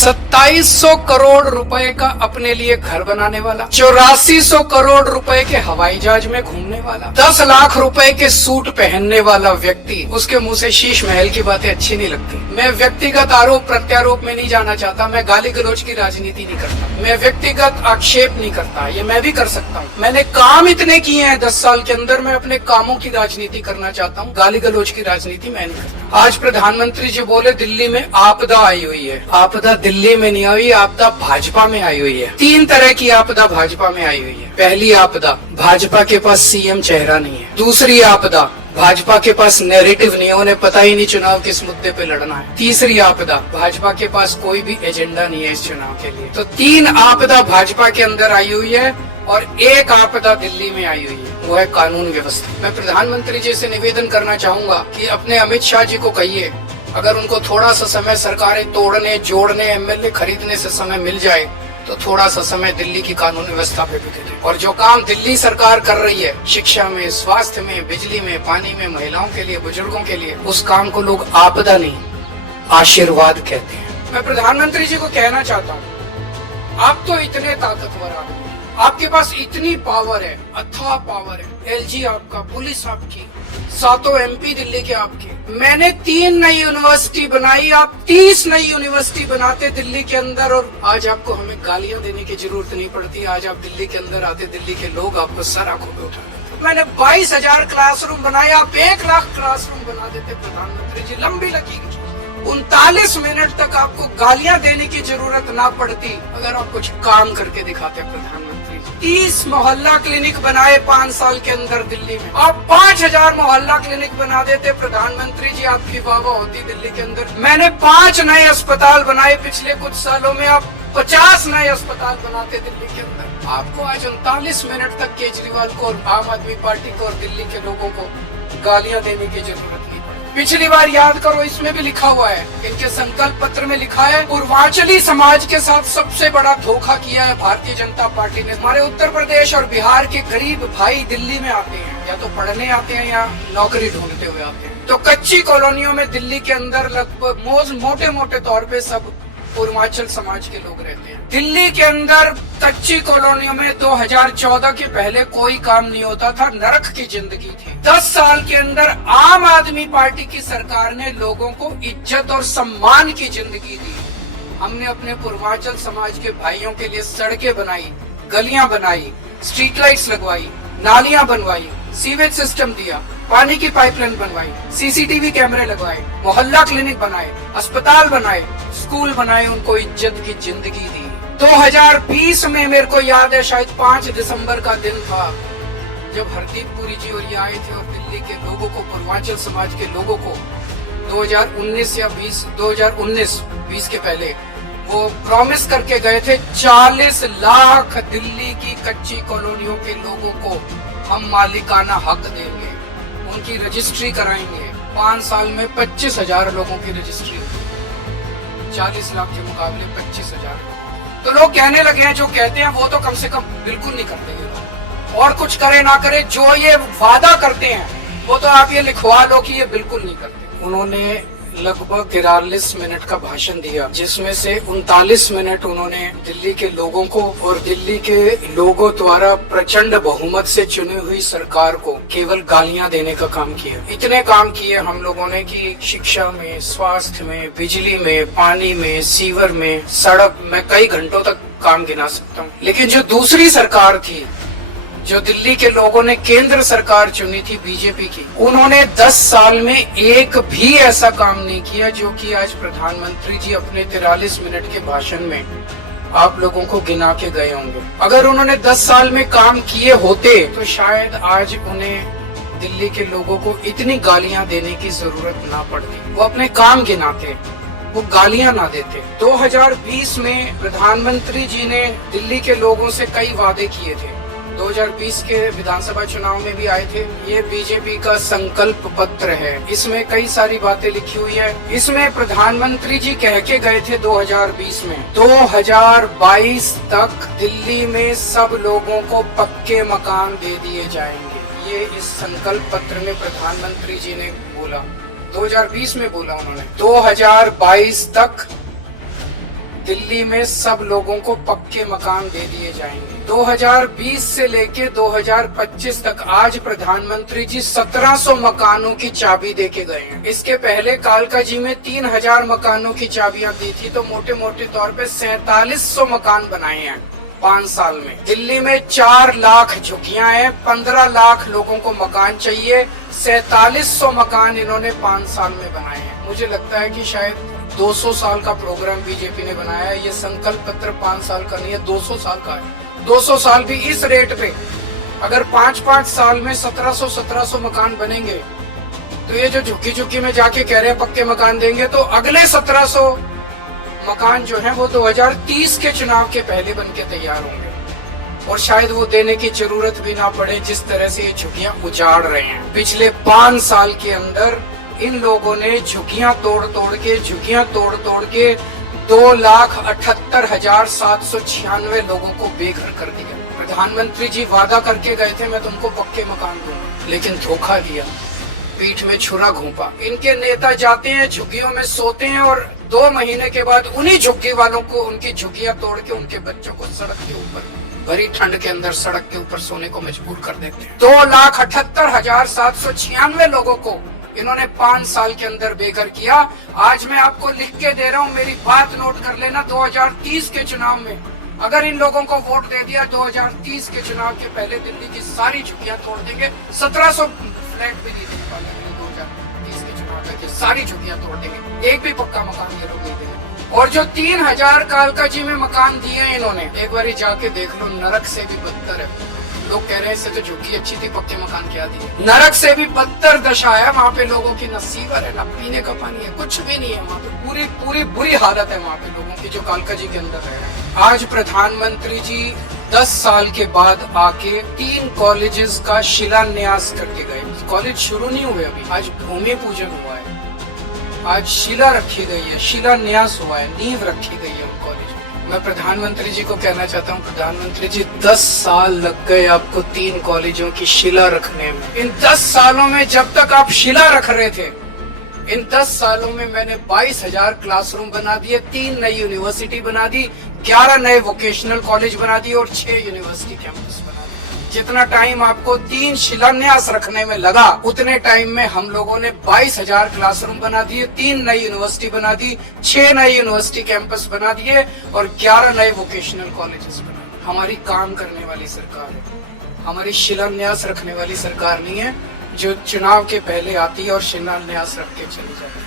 2700 करोड़ रुपए का अपने लिए घर बनाने वाला, 8400 करोड़ रुपए के हवाई जहाज में घूमने वाला, 10 लाख रुपए के सूट पहनने वाला व्यक्ति, उसके मुंह से शीश महल की बातें अच्छी नहीं लगती। मैं व्यक्तिगत आरोप प्रत्यारोप में नहीं जाना चाहता, मैं गाली गलौज की राजनीति नहीं करता, मैं व्यक्तिगत आक्षेप नहीं करता, ये मैं भी कर सकता हूँ। मैंने काम इतने किए हैं 10 साल के अंदर, मैं अपने कामों की राजनीति करना चाहता हूँ, गाली गलौज की राजनीति मैं नहीं करता। आज प्रधानमंत्री जी बोले दिल्ली में आपदा आई हुई है। आपदा दिल्ली में नहीं आई, आपदा भाजपा में आई हुई है। 3 तरह की आपदा भाजपा में आई हुई है। पहली आपदा, भाजपा के पास सीएम चेहरा नहीं है। दूसरी आपदा, भाजपा के पास नैरेटिव नहीं है, उन्हें पता ही नहीं चुनाव किस मुद्दे पे लड़ना है। तीसरी आपदा, भाजपा के पास कोई भी एजेंडा नहीं है इस चुनाव के लिए। तो 3 आपदा भाजपा के अंदर आई हुई है और 1 आपदा दिल्ली में आई हुई है, वो है कानून व्यवस्था। मैं प्रधानमंत्री जी से निवेदन करना चाहूंगा कि अपने अमित शाह जी को कहिए, अगर उनको थोड़ा सा समय सरकारें तोड़ने जोड़ने एमएलए खरीदने से समय मिल जाए तो थोड़ा सा समय दिल्ली की कानून व्यवस्था पे भी दे। और जो काम दिल्ली सरकार कर रही है शिक्षा में, स्वास्थ्य में, बिजली में, पानी में, महिलाओं के लिए, बुजुर्गों के लिए, उस काम को लोग आपदा नहीं आशीर्वाद कहते हैं। मैं प्रधानमंत्री जी को कहना चाहता हूँ, आप तो इतने ताकतवर आदमी, आपके पास इतनी पावर है, अथाह पावर है, एलजी आपका, पुलिस आपकी, 7 एमपी दिल्ली के आपके। मैंने 3 नई यूनिवर्सिटी बनाई, आप 30 नई यूनिवर्सिटी बनाते दिल्ली के अंदर, और आज आपको हमें गालियां देने की जरूरत नहीं पड़ती। आज आप दिल्ली के अंदर आते, दिल्ली के लोग आपको सर आंखों पे उठा देते। मैंने 22,000 क्लासरूम बनाए, आप 1 लाख क्लासरूम बना देते प्रधानमंत्री जी, लंबी लकीर। 39 मिनट तक आपको गालियां देने की जरूरत ना पड़ती अगर आप कुछ काम करके दिखाते प्रधानमंत्री जी। 30 मोहल्ला क्लिनिक बनाए 5 साल के अंदर दिल्ली में। आप 5000 मोहल्ला क्लिनिक बना देते प्रधानमंत्री जी, आपकी वाहवाह होती दिल्ली के अंदर। मैंने 5 नए अस्पताल बनाए पिछले कुछ सालों में, आप 50 नए अस्पताल बनाते दिल्ली के अंदर। आपको आज 39 मिनट तक केजरीवाल को और आम आदमी पार्टी को और दिल्ली के लोगों को गालियां देने की जरूरत नहीं। पिछली बार याद करो, इसमें भी लिखा हुआ है, इनके संकल्प पत्र में लिखा है, पूर्वांचली समाज के साथ सबसे बड़ा धोखा किया है भारतीय जनता पार्टी ने। हमारे उत्तर प्रदेश और बिहार के गरीब भाई दिल्ली में आते हैं, या तो पढ़ने आते हैं या नौकरी ढूंढते हुए आते हैं। तो कच्ची कॉलोनियों में दिल्ली के अंदर लगभग मोटे मोटे तौर पे सब पूर्वांचल समाज के लोग रहते हैं। दिल्ली के अंदर कच्ची कॉलोनियों में 2014 के पहले कोई काम नहीं होता था, नरक की जिंदगी थी। 10 साल के अंदर आम आदमी पार्टी की सरकार ने लोगों को इज्जत और सम्मान की जिंदगी दी। हमने अपने पूर्वांचल समाज के भाइयों के लिए सड़कें बनाई, गलियां बनाई, स्ट्रीट लाइट्स लगवाई, नालियां बनवाई, सीवेज सिस्टम दिया, पानी की पाइपलाइन बनवाई, सीसीटीवी कैमरे लगवाए, मोहल्ला क्लिनिक बनाए, अस्पताल बनाए, स्कूल बनाए, उनको इज्जत की जिंदगी दी। 2020 में मेरे को याद है, शायद 5 दिसंबर का दिन था, जब हरदीप पुरी जी और ये आए थे और दिल्ली के लोगों को, पूर्वांचल समाज के लोगों को 2019 या 2019 के पहले वो प्रॉमिस करके गए थे, 40 लाख दिल्ली की कच्ची कॉलोनियों के लोगों को हम मालिकाना हक देंगे, उनकी रजिस्ट्री कराएंगे। 5 साल में 25,000 लोगों की रजिस्ट्री, 40 लाख के मुकाबले 25,000। तो लोग कहने लगे हैं, जो कहते हैं वो तो कम से कम बिल्कुल नहीं करते ये लोग, और कुछ करे ना करे, जो ये वादा करते हैं वो तो आप ये लिखवा लो कि ये बिल्कुल नहीं करते। उन्होंने लगभग 43 मिनट का भाषण दिया, जिसमें से 39 मिनट उन्होंने दिल्ली के लोगों को और दिल्ली के लोगों द्वारा प्रचंड बहुमत से चुनी हुई सरकार को केवल गालियां देने का काम किया। इतने काम किए हम लोगों ने कि शिक्षा में, स्वास्थ्य में, बिजली में, पानी में, सीवर में, सड़क में कई घंटों तक काम गिना सकता हूँ। लेकिन जो दूसरी सरकार थी, जो दिल्ली के लोगों ने केंद्र सरकार चुनी थी बीजेपी की, उन्होंने 10 साल में एक भी ऐसा काम नहीं किया जो कि आज प्रधानमंत्री जी अपने 43 मिनट के भाषण में आप लोगों को गिना के गए होंगे। अगर उन्होंने 10 साल में काम किए होते तो शायद आज उन्हें दिल्ली के लोगों को इतनी गालियां देने की जरूरत ना पड़ती। वो अपने काम गिनाते, वो गालियां ना देते। 2020 में प्रधानमंत्री जी ने दिल्ली के लोगों से कई वादे किए थे, 2020 के विधानसभा चुनाव में भी आए थे। ये बीजेपी का संकल्प पत्र है, इसमें कई सारी बातें लिखी हुई है। इसमें प्रधानमंत्री जी कह के गए थे 2020 में 2022 तक दिल्ली में सब लोगों को पक्के मकान दे दिए जाएंगे। ये इस संकल्प पत्र में प्रधानमंत्री जी ने बोला, 2020 में बोला उन्होंने। 2022 तक दिल्ली में सब लोगों को पक्के मकान दे दिए जाएंगे। 2020 से लेके 2025 तक आज प्रधानमंत्री जी 1700 मकानों की चाबी दे के गए हैं। इसके पहले कालका जी में 3000 मकानों की चाबियां दी थी, तो मोटे मोटे तौर पे 4700 मकान बनाए हैं 5 साल में। दिल्ली में 4 लाख झुग्गियां हैं, 15 लाख लोगों को मकान चाहिए, 4700 मकान इन्होंने 5 साल में बनाए हैं। मुझे लगता है कि शायद 200 साल का प्रोग्राम बीजेपी ने बनाया है। ये संकल्प पत्र 5 साल का नहीं है, 200 साल का है। 200 साल भी इस रेट पे अगर 5-5 साल में 1700 मकान बनेंगे, तो ये जो झुग्गी झुग्गी में जाके कह रहे हैं पक्के मकान देंगे, तो अगले 1700 मकान जो है वो 2030 के चुनाव के पहले बन के तैयार होंगे, और शायद वो देने की जरूरत भी ना पड़े जिस तरह से ये झुग्गियां उजाड़ रहे हैं। पिछले 5 साल के अंदर इन लोगों ने झुग्गियां तोड़ तोड़ के 2,78,796 लोगों को बेघर कर दिया। प्रधानमंत्री जी वादा करके गए थे मैं तुमको पक्के मकान दूंगा, लेकिन धोखा दिया, पीठ में छुरा घोंपा। इनके नेता जाते हैं झुग्गियों में सोते हैं, और 2 महीने के बाद उन्हीं झुग्गी वालों को उनकी झुग्गियां तोड़ के उनके बच्चों को सड़क के ऊपर भरी ठंड के अंदर सड़क के ऊपर सोने को मजबूर कर देते हैं। 2,78,796 लोगों को इन्होंने 5 साल के अंदर बेघर किया। आज मैं आपको लिख के दे रहा हूँ, मेरी बात नोट कर लेना। 2030 के चुनाव में अगर इन लोगों को वोट दे दिया, 2030 के चुनाव के पहले दिल्ली की सारी झुग्गियां तोड़ देंगे। 1700 फ्लैट भी नहीं देने वाले 2030 के चुनाव तक, सारी झुग्गियां तोड़ देंगे, एक भी पक्का मकान ये लोग नहीं देंगे। और जो 3000 कालका जी में मकान दिए इन्होंने, एक बार जाके देख लो, नरक से भी बदतर है। लोग कह रहे हैं इससे तो झुग्गी अच्छी थी, पक्के मकान क्या दिए। नरक से भी बदतर दशा है वहाँ पे, लोगों की न सीवर है, न पीने का पानी है, कुछ भी नहीं है वहाँ पे। पूरी बुरी हालत है वहाँ पे लोगों की जो कालका जी के अंदर रह रहे हैं। आज प्रधानमंत्री जी 10 साल के बाद आके 3 कॉलेजेस का शिलान्यास करके गए। कॉलेज शुरू नहीं हुए अभी, आज भूमि पूजन हुआ है, आज शिला रखी गई है, शिलान्यास हुआ है, नींव रखी गई है कॉलेज। मैं प्रधानमंत्री जी को कहना चाहता हूँ, प्रधानमंत्री जी 10 साल लग गए आपको 3 कॉलेजों की शिला रखने में। इन 10 सालों में जब तक आप शिला रख रहे थे, इन 10 सालों में मैंने 22,000 क्लासरूम बना दिए, 3 नई यूनिवर्सिटी बना दी, 11 नए वोकेशनल कॉलेज बना दिए और 6 यूनिवर्सिटी कैंपस बना दिए। जितना टाइम आपको 3 शिलान्यास रखने में लगा, उतने टाइम में हम लोगों ने 22,000 क्लासरूम बना दिए, 3 नई यूनिवर्सिटी बना दी, 6 नए यूनिवर्सिटी कैंपस बना दिए और 11 नए वोकेशनल कॉलेजेस बना दिए। हमारी काम करने वाली सरकार है, हमारी शिलान्यास रखने वाली सरकार नहीं है, जो चुनाव के पहले आती है और शिलान्यास रख के चली जाती है।